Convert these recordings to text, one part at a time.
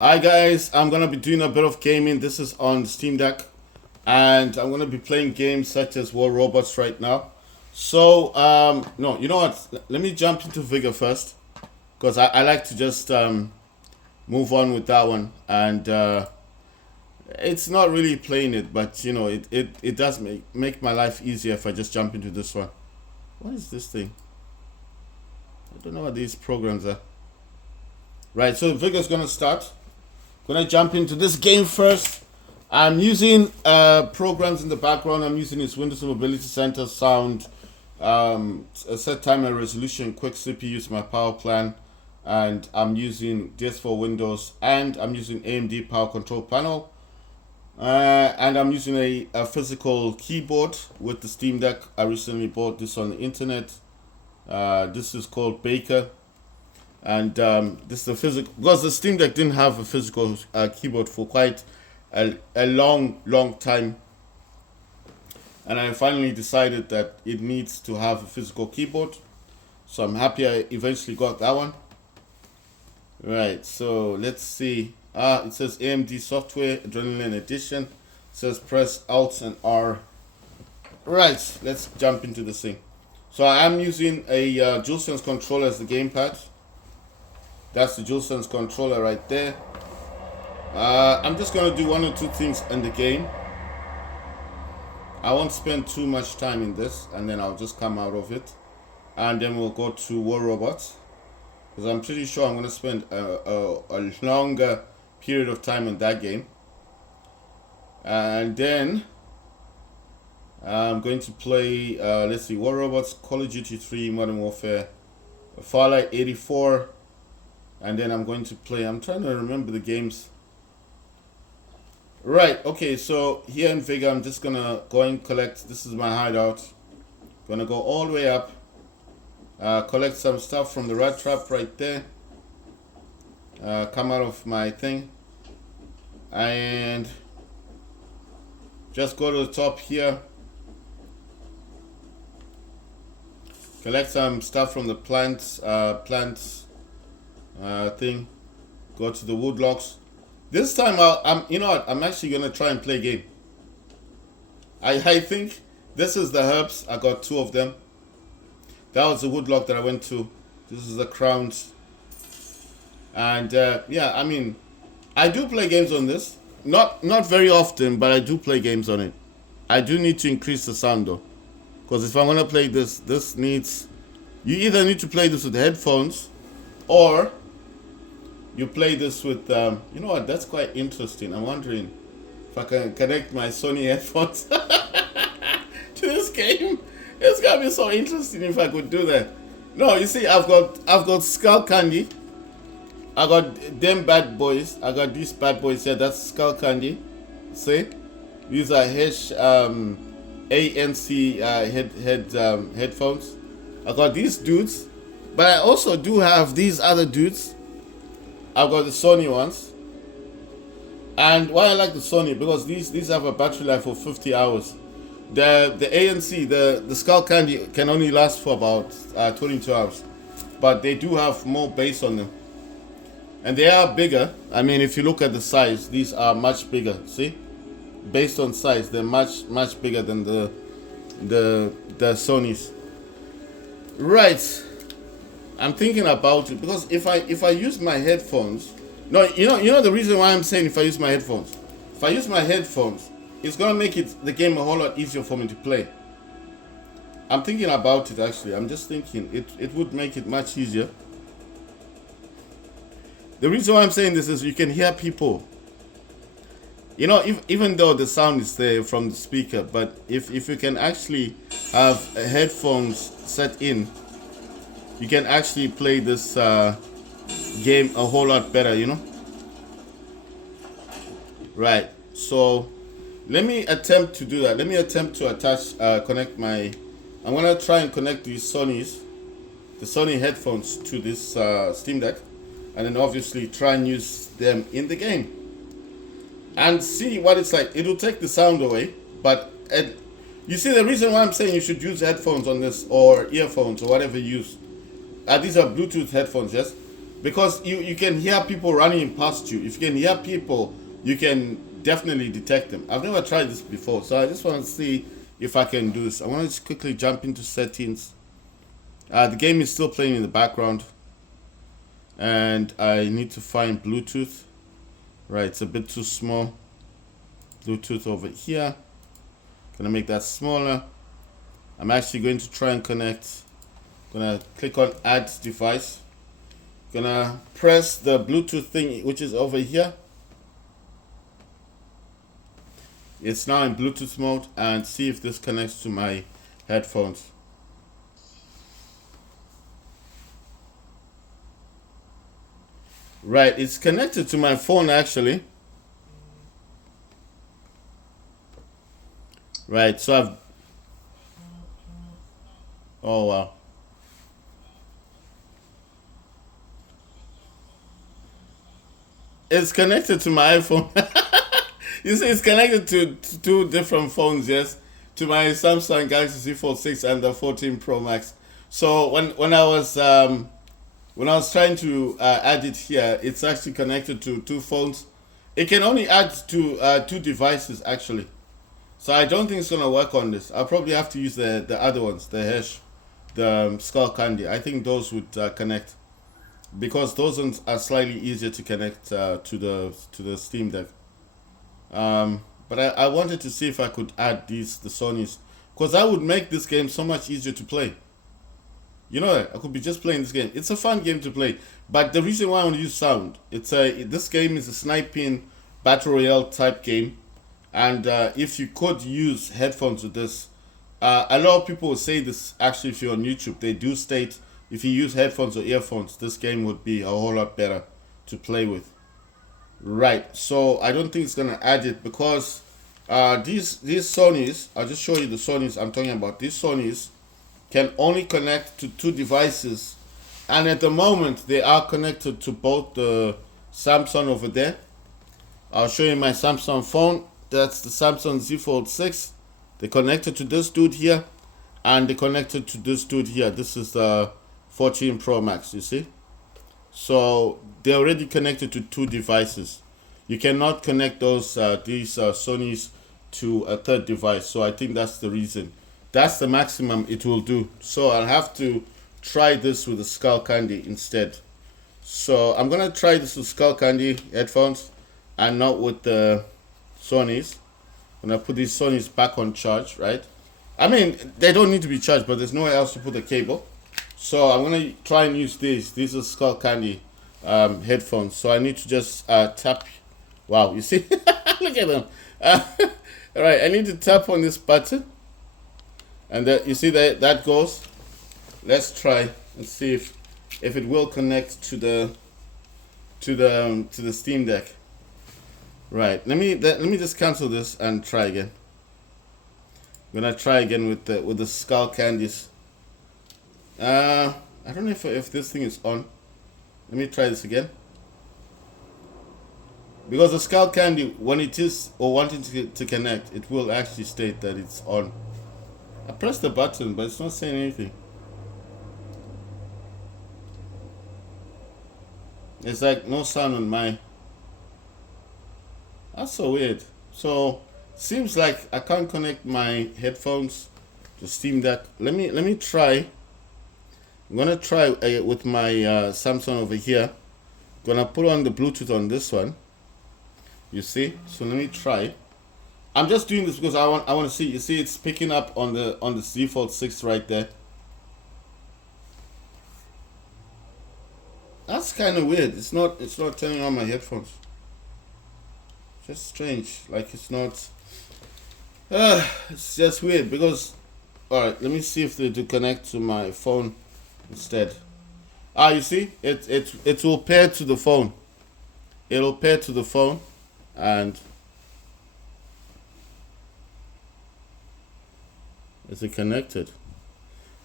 Hi guys, I'm gonna be doing a bit of gaming. This is on Steam Deck, and I'm gonna be playing games such as War Robots right now. So, no, you know what? Let me jump into Vigor first, because I like to just move on with that one. And it's not really playing it, but it does make my life easier if I just jump into this one. What is this thing? I don't know what these programs are. Right, so Vigor's gonna start. Gonna jump into this game first. I'm using programs in the background. I'm using this Windows Mobility Center sound, a set timer resolution, quick CPU, my power plan, and I'm using DS4 Windows, and I'm using AMD Power Control Panel, and I'm using a physical keyboard with the Steam Deck. I recently bought this on the internet. This is called Vigor. And this is the physical, because the Steam Deck didn't have a physical keyboard for quite a long time, and I finally decided that it needs to have a physical keyboard. So I'm happy I eventually got that one. Right, so let's see. It says AMD Software Adrenaline Edition. It says press Alt and R. Right, let's jump into this thing. So I'm using a DualSense controller as the gamepad. That's the DualSense controller right there. I'm just going to do one or two things in the game. I won't spend too much time in this, and then I'll just come out of it. And then we'll go to War Robots, because I'm pretty sure I'm going to spend a longer period of time in that game. And then I'm going to play, let's see, War Robots, Call of Duty 3, Modern Warfare, Fallout 84, and then I'm going to play, I'm trying to remember the games. Right, okay, so here in Vigor, I'm just gonna go and collect, this is my hideout. Gonna go all the way up, collect some stuff from the rat trap right there. Come out of my thing, and just go to the top here. Collect some stuff from the plants thing. Go to the wood logs. This time I'm actually gonna try and play a game. I think this is the herbs. I got two of them. That was the wood log that I went to. This is the crowns. And yeah, I mean, I do play games on this. Not very often, but I do play games on it. I do need to increase the sound though, because if I'm gonna play this needs, you either need to play this with headphones, or you play this with, you know what, that's quite interesting. I'm wondering if I can connect my Sony headphones to this game. It's gonna be so interesting if I could do that. No, you see, I've got Skull Candy. I got them bad boys. I got these bad boys here. That's Skull Candy. See, these are ANC headphones. I got these dudes, but I also do have these other dudes. I've got the Sony ones, and why I like the Sony, because these have a battery life of 50 hours. The ANC, the Skull Candy, can only last for about 22 hours, but they do have more bass on them, and they are bigger. I mean, if you look at the size, these are much bigger. See, based on size, they're much bigger than the Sonys. Right. I'm thinking about it, because if I use my headphones, no, you know the reason why I'm saying if I use my headphones, it's gonna make the game a whole lot easier for me to play. I'm thinking about it actually. I'm just thinking it would make it much easier. The reason why I'm saying this is you can hear people. You know, even though the sound is there from the speaker, but if you can actually have headphones set in, you can actually play this game a whole lot better, you know? Right, so let me attempt to do that. Let me attempt to connect my, I'm gonna try and connect the Sony headphones to this Steam Deck, and then obviously try and use them in the game. And see what it's like. It'll take the sound away, but you see the reason why I'm saying you should use headphones on this, or earphones, or whatever you use. These are Bluetooth headphones, yes? because you can hear people running past you. If you can hear people, you can definitely detect them. I've never tried this before, so I just want to see if I can do this. I want to just quickly jump into settings. The game is still playing in the background, and I need to find Bluetooth. Right, it's a bit too small. Bluetooth over here. Gonna make that smaller. I'm actually going to try and connect. Gonna click on add device. Gonna press the Bluetooth thing, which is over here. It's now in Bluetooth mode, and see if this connects to my headphones. Right, it's connected to my phone actually. Right, so I've... Oh wow. It's connected to my iPhone. You see, it's connected to two different phones, yes. To my Samsung Galaxy Z Fold 6 and the 14 Pro Max. So when I was trying to add it here, it's actually connected to two phones. It can only add to two devices actually. So I don't think it's gonna work on this. I'll probably have to use the other ones, the hash, the skull candy. I think those would connect, because those ones are slightly easier to connect to the Steam Deck. But I wanted to see if I could add the Sonys, because that would make this game so much easier to play. You know, I could be just playing this game. It's a fun game to play, but the reason why I want to use sound, this game is a sniping battle royale type game, and if you could use headphones with this, a lot of people will say this. Actually, if you're on YouTube, they do state if you use headphones or earphones, this game would be a whole lot better to play with. Right, so I don't think it's gonna add it, because these Sonys, I'll just show you the Sonys I'm talking about. These Sonys can only connect to two devices, and at the moment they are connected to both the Samsung over there. I'll show you my Samsung phone. That's the Samsung Z Fold 6. They connected to this dude here, and they connected to this dude here. This is the 14 Pro Max, you see. So they're already connected to two devices. You cannot connect these Sonys to a third device. So I think that's the reason. That's the maximum it will do. So I'll have to try this with the Skull Candy instead. So I'm gonna try this with Skull Candy headphones and not with the Sonys. I'm gonna put these Sonys back on charge, right? I mean, they don't need to be charged, but there's nowhere else to put the cable. So I'm gonna try and use these. These are Skull Candy headphones. So I need to just tap. Wow, you see? Look at them. All right, I need to tap on this button, and you see that goes. Let's try and see if it will connect to the Steam Deck. Right. Let me just cancel this and try again. I'm gonna try again with the Skull Candies. I don't know if this thing is on. Let me try this again. Because the Skull Candy, when it is or wanting to connect, it will actually state that it's on. I pressed the button, but it's not saying anything. It's like no sound on my. That's so weird. So seems like I can't connect my headphones to Steam Deck. Let me try. I'm gonna try with my Samsung over here. Gonna put on the Bluetooth on this one. You see? So let me try. I'm just doing this because I want to see. You see, it's picking up on the Z Fold 6 right there. That's kind of weird. It's not turning on my headphones. Just strange. Like it's not. It's just weird because. All right, let me see if they do connect to my phone instead. You see, it will pair to the phone. It'll pair to the phone, and is it connected?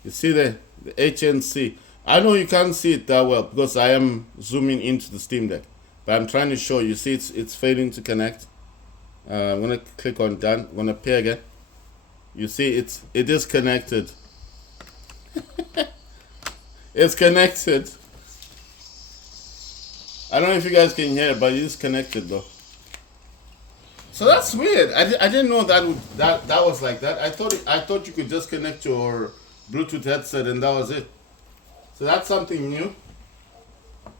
You see the HNC. I know you can't see it that well because I am zooming into the Steam Deck, but I'm trying to show you. See, it's failing to connect. I'm gonna click on done. I'm gonna pair again. You see, it is connected. It's connected. I don't know if you guys can hear it, but it is connected though. So that's weird. I didn't know that was like that. I thought you could just connect your Bluetooth headset and that was it. So that's something new.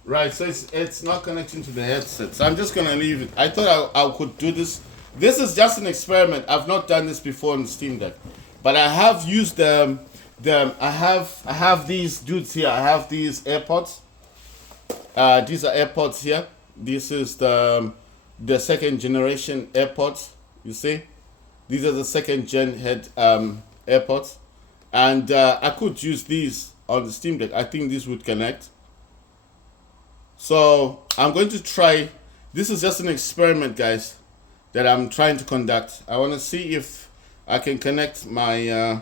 Right, so it's not connecting to the headset. So I'm just gonna leave it. I thought I could do this. This is just an experiment. I've not done this before on Steam Deck, but I have used I have these dudes here. I have these AirPods. These are AirPods here. This is the second generation AirPods. You see, these are the second gen head AirPods, and I could use these on the Steam Deck. I think this would connect. So I'm going to try. This is just an experiment, guys, that I'm trying to conduct. I want to see if I can connect my.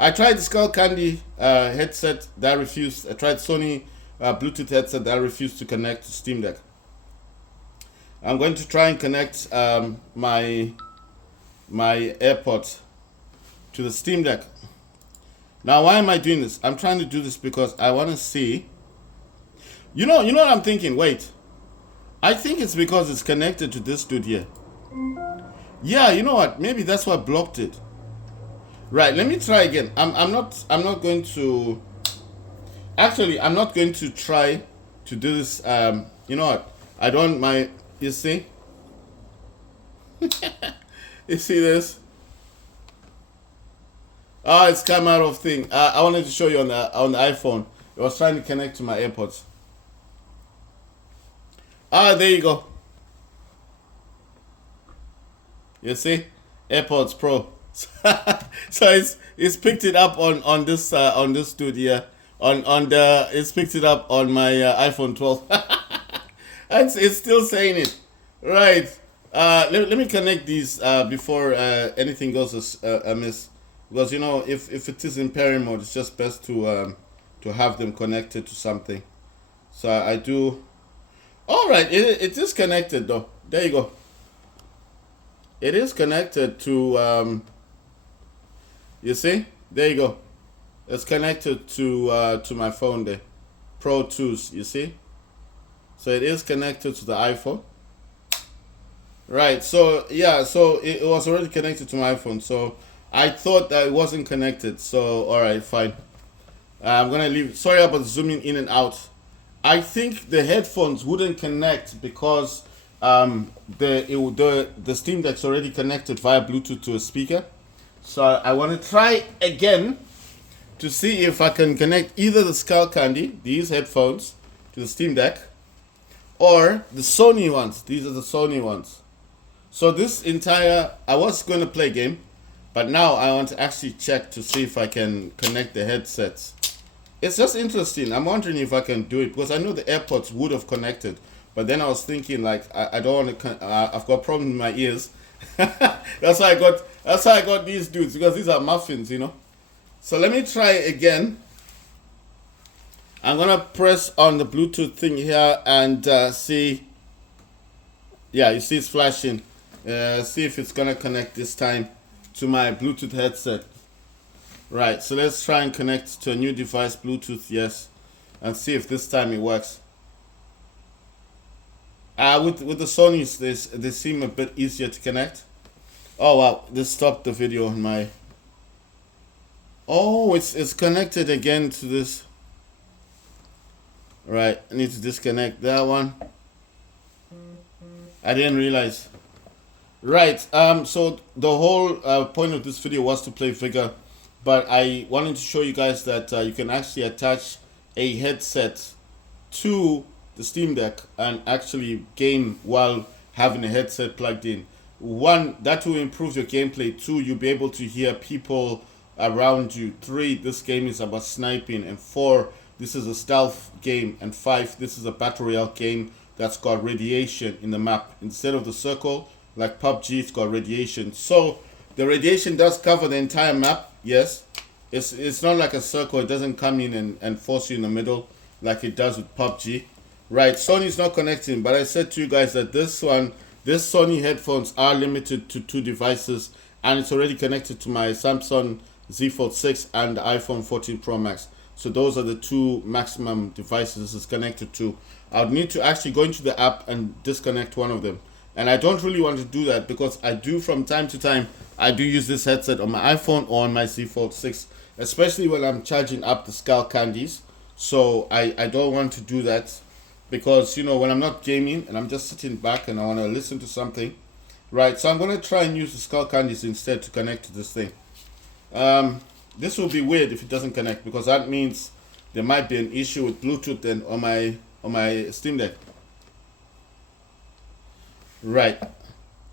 I tried the Skull Candy headset that refused. I tried Sony Bluetooth headset that refused to connect to Steam Deck. I'm going to try and connect my AirPods to the Steam Deck. Now, why am I doing this? I'm trying to do this because I want to see. You know what I'm thinking? Wait, I think it's because it's connected to this dude here. Yeah, you know what? Maybe that's what blocked it. Right, let me try again. I'm not going to. Actually, I'm not going to try to do this. You know what? I don't my. You see? You see this? Oh, it's come out of thing. I wanted to show you on the iPhone. I was trying to connect to my AirPods. There you go. You see? AirPods Pro. So it's picked it up on this dude here. It's picked it up on my iPhone 12. It's still saying it. Right. Let me connect these before anything goes amiss. Because if it is in pairing mode, it's just best to have them connected to something. So I do. All right, it is connected though. There you go. It is connected to. You see? There you go. It's connected to my phone there, Pro 2s. You see? So it is connected to the iPhone. Right. So yeah. So it was already connected to my iPhone. So I thought that it wasn't connected. So all right, fine. I'm gonna leave. Sorry about zooming in and out. I think the headphones wouldn't connect because the Steam Deck's already connected via Bluetooth to a speaker. So I want to try again to see if I can connect either the Skull Candy, these headphones, to the Steam Deck, or the Sony ones. These are the Sony ones. So this entire, I was going to play a game, but now I want to actually check to see if I can connect the headsets. It's just interesting. I'm wondering if I can do it because I know the AirPods would have connected, but then I was thinking like I don't want to. I've got a problem with my ears. That's why I got these dudes because these are muffins, So let me try again. I'm gonna press on the Bluetooth thing here and see. Yeah, you see it's flashing. See if it's gonna connect this time to my Bluetooth headset. Right, so let's try and connect to a new device, Bluetooth, yes, and see if this time it works. With the Sonys, they seem a bit easier to connect. Oh wow, this stopped the video on my. Oh, it's connected again to this. Right, I need to disconnect that one. I didn't realize. Right, so the whole point of this video was to play Vigor, but I wanted to show you guys that you can actually attach a headset to the Steam Deck and actually game while having a headset plugged in. One, that will improve your gameplay. Two, you'll be able to hear people around you. Three, this game is about sniping. And four, this is a stealth game. And five, this is a battle royale game that's got radiation in the map. Instead of the circle, like PUBG, it's got radiation. So the radiation does cover the entire map, yes. It's not like a circle. It doesn't come in and force you in the middle like it does with PUBG. Right, Sony's not connecting, but I said to you guys that this Sony headphones are limited to 2 devices, and it's already connected to my Samsung Z Fold 6 and the iPhone 14 Pro Max. So those are the 2 maximum devices it's connected to. I would need to actually go into the app and disconnect one of them. And I don't really want to do that because I do from time to time, I do use this headset on my iPhone or on my Z Fold 6, especially when I'm charging up the skull candies. So I don't want to do that because, when I'm not gaming and I'm just sitting back and I want to listen to something, right? So I'm going to try and use the skull candies instead to connect to this thing. This will be weird if it doesn't connect because that means there might be an issue with Bluetooth then on my Steam Deck. Right.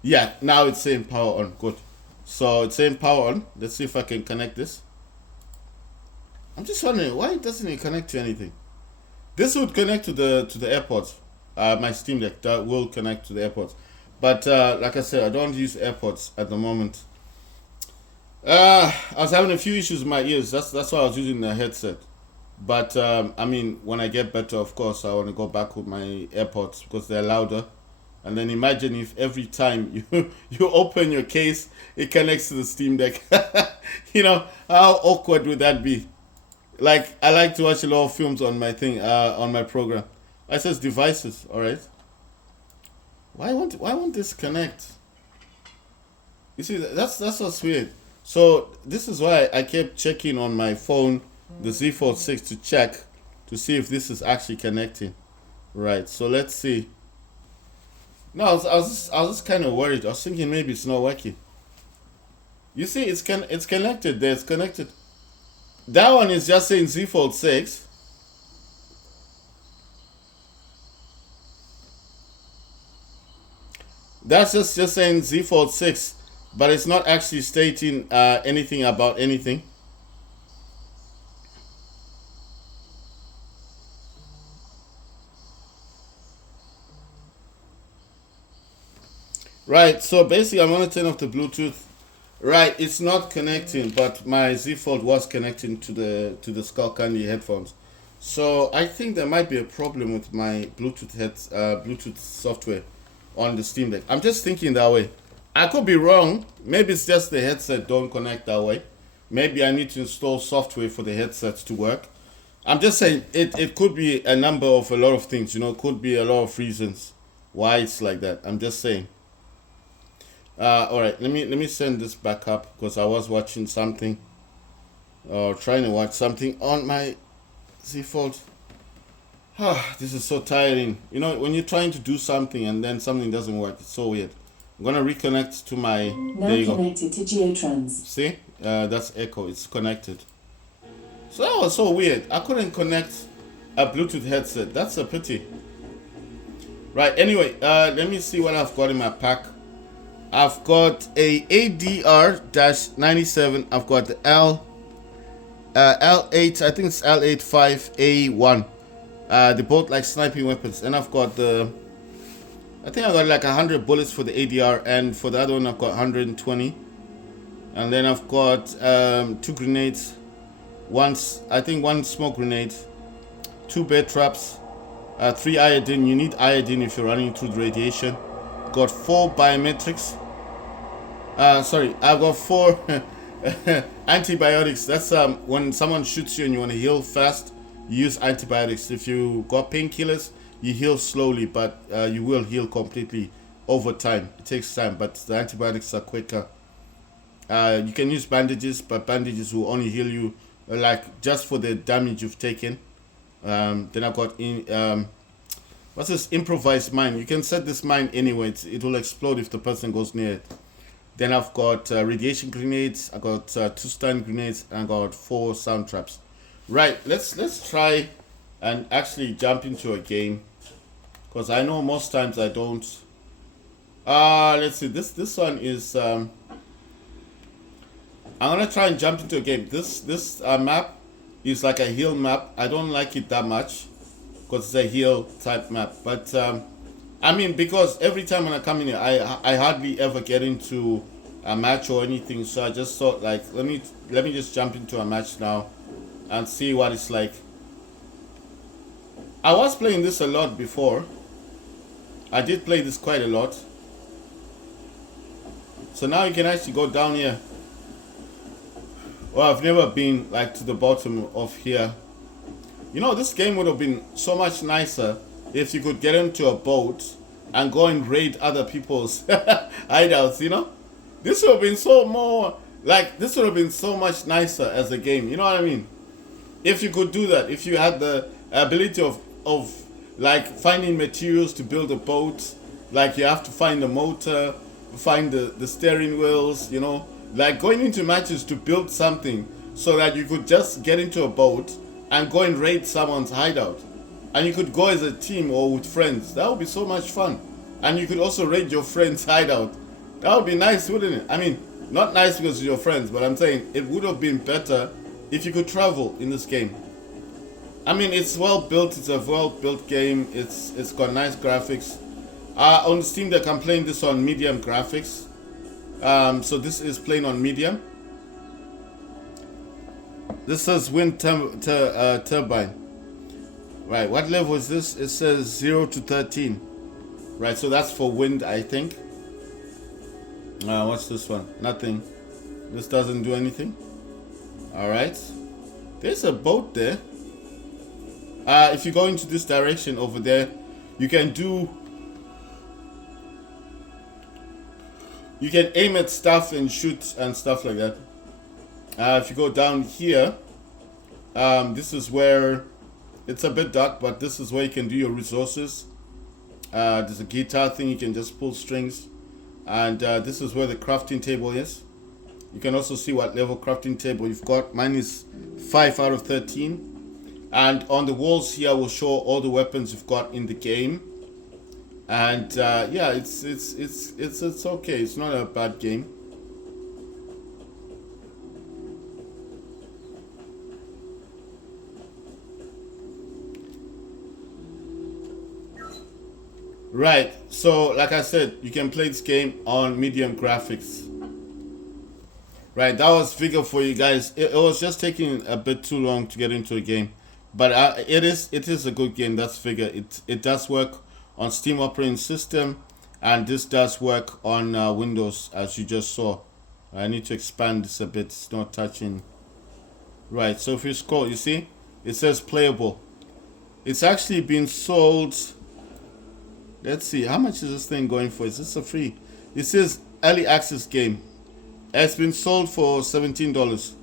Yeah, now it's saying power on. Good. So it's saying power on. Let's see if I can connect this. I'm just wondering why doesn't it connect to anything? This would connect to the AirPods. My Steam Deck that will connect to the AirPods. But like I said, I don't use AirPods at the moment. I was having a few issues with my ears. That's why I was using the headset. But when I get better, of course, I want to go back with my AirPods because they're louder. And then imagine if every time you open your case, it connects to the Steam Deck. How awkward would that be? Like I like to watch a lot of films on my thing, on my program. I says devices, all right. Why won't this connect? You see, that's what's weird. So this is why I kept checking on my phone, the Z Fold 6, to check to see if this is actually connecting. Right. So let's see. No, I was just kind of worried. I was thinking maybe it's not working. You see, it's connected. There, it's connected. That one is just saying Z Fold 6. That's just saying Z Fold 6, but it's not actually stating anything about anything. Right. So basically, I'm gonna turn off the Bluetooth. Right, it's not connecting, but my Z Fold was connecting to the Skull Candy headphones. So I think there might be a problem with my Bluetooth software on the Steam Deck. I'm just thinking that way. I could be wrong. Maybe it's just the headset don't connect that way. Maybe I need to install software for the headsets to work. I'm just saying it could be a number of a lot of things. It could be a lot of reasons why it's like that. I'm just saying. All right, let me send this back up because I was watching something or trying to watch something on my Z Fold. This is so tiring. When you're trying to do something and then something doesn't work, it's so weird. I'm gonna reconnect to my. Now There you go. connected to Geotrans. See, that's Echo. It's connected. So that was so weird. I couldn't connect a Bluetooth headset. That's a pity. Right. Anyway, let me see what I've got in my pack. I've got a ADR-97. I've got the L8. I think it's L85A1. They're both like sniping weapons. And I've got I think I got like 100 bullets for the ADR, and for the other one I've got 120. And then I've got 2 grenades. One smoke grenade, 2 bear traps, 3 iodine. You need iodine if you're running through the radiation. Got 4 biometrics. I've got 4 antibiotics. That's when someone shoots you and you want to heal fast, you use antibiotics. If you got painkillers, you heal slowly, but you will heal completely over time. It takes time, but the antibiotics are quicker. You can use bandages, but bandages will only heal you like just for the damage you've taken. Then I've got what's this improvised mine? You can set this mine anywhere. It will explode if the person goes near it. Then I've got radiation grenades. I got 2 stun grenades, and I got 4 sound traps. Right, let's try and actually jump into a game, because I know most times I don't. Let's see. This one is. I'm gonna try and jump into a game. This map is like a heal map. I don't like it that much because it's a heal type map. But because every time when I come in here, I hardly ever get into a match or anything. So I just thought like let me just jump into a match now and see what it's like. I was playing this a lot before. I did play this quite a lot. So now you can actually go down here. Well, I've never been like to the bottom of here. This game would have been so much nicer if you could get into a boat and go and raid other people's hideouts, you know? This would have been so more, like, this would have been so much nicer as a game, you know what I mean? If you could do that, if you had the ability of like finding materials to build a boat, like you have to find the motor, find the steering wheels, you know, like going into matches to build something so that you could just get into a boat and go and raid someone's hideout. And you could go as a team or with friends. That would be so much fun. And you could also raid your friend's hideout. That would be nice, wouldn't it? I mean, not nice because you're friends, but I'm saying it would have been better if you could travel in this game. I mean, it's well built. It's a well built game. It's got nice graphics. On Steam Deck, I'm playing this on medium graphics. So this is playing on medium. This says wind turbine. Right, what level is this? It says 0 to 13. Right, so that's for wind, I think. What's this one? Nothing. This doesn't do anything. Alright. There's a boat there. If you go into this direction over there, you can aim at stuff and shoot and stuff like that. If you go down here, this is where it's a bit dark, but this is where you can do your resources. There's a guitar thing, you can just pull strings. And this is where the crafting table is. You can also see what level crafting table you've got. Mine is 5 out of 13. And on the walls here will show all the weapons you've got in the game. And yeah, it's okay. It's not a bad game. Right, so like I said, you can play this game on medium graphics. Right, that was Vigor for you guys. It was just taking a bit too long to get into a game, but it is a good game. That's Vigor. It does work on Steam operating system, and this does work on Windows, as you just saw. I need to expand this a bit. It's not touching. Right, so if you scroll, you see it says playable. It's actually been sold. Let's see, how much is this thing going for? Is this a free? It says early access game. It's been sold for $17.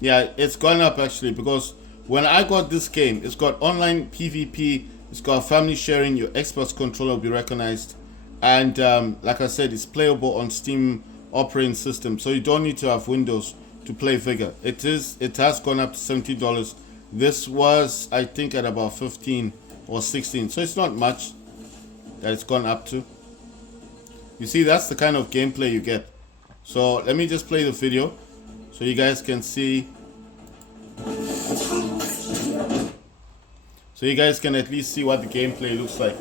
Yeah, it's gone up actually, because when I got this game, it's got online PvP, it's got family sharing, your Xbox controller will be recognized, and like I said, it's playable on Steam operating system, so you don't need to have Windows to play Vigor. It has gone up to $17. This was, I think, at about 15 or 16, so it's not much that it's gone up to. You see, that's the kind of gameplay you get. So let me just play the video so you guys can see, so you guys can at least see what the gameplay looks like.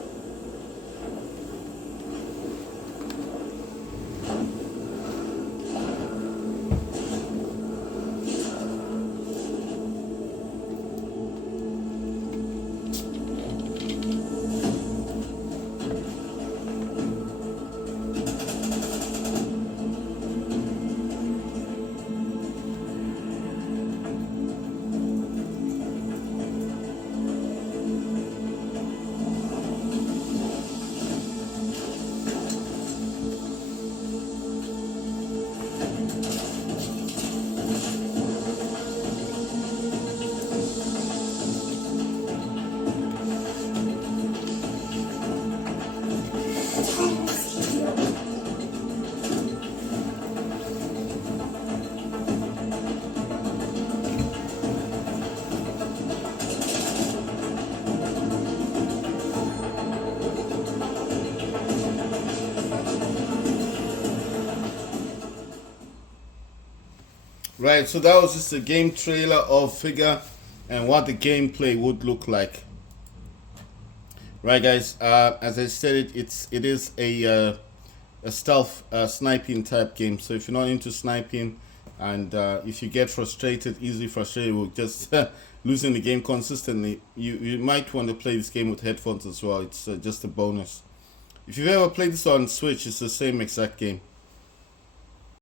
Right, so that was just a game trailer of Vigor and what the gameplay would look like. Right, guys, as I said, it is a stealth sniping type game. So if you're not into sniping, and if you get easily frustrated with just losing the game consistently, you might want to play this game with headphones as well. It's just a bonus. If you've ever played this on Switch, it's the same exact game.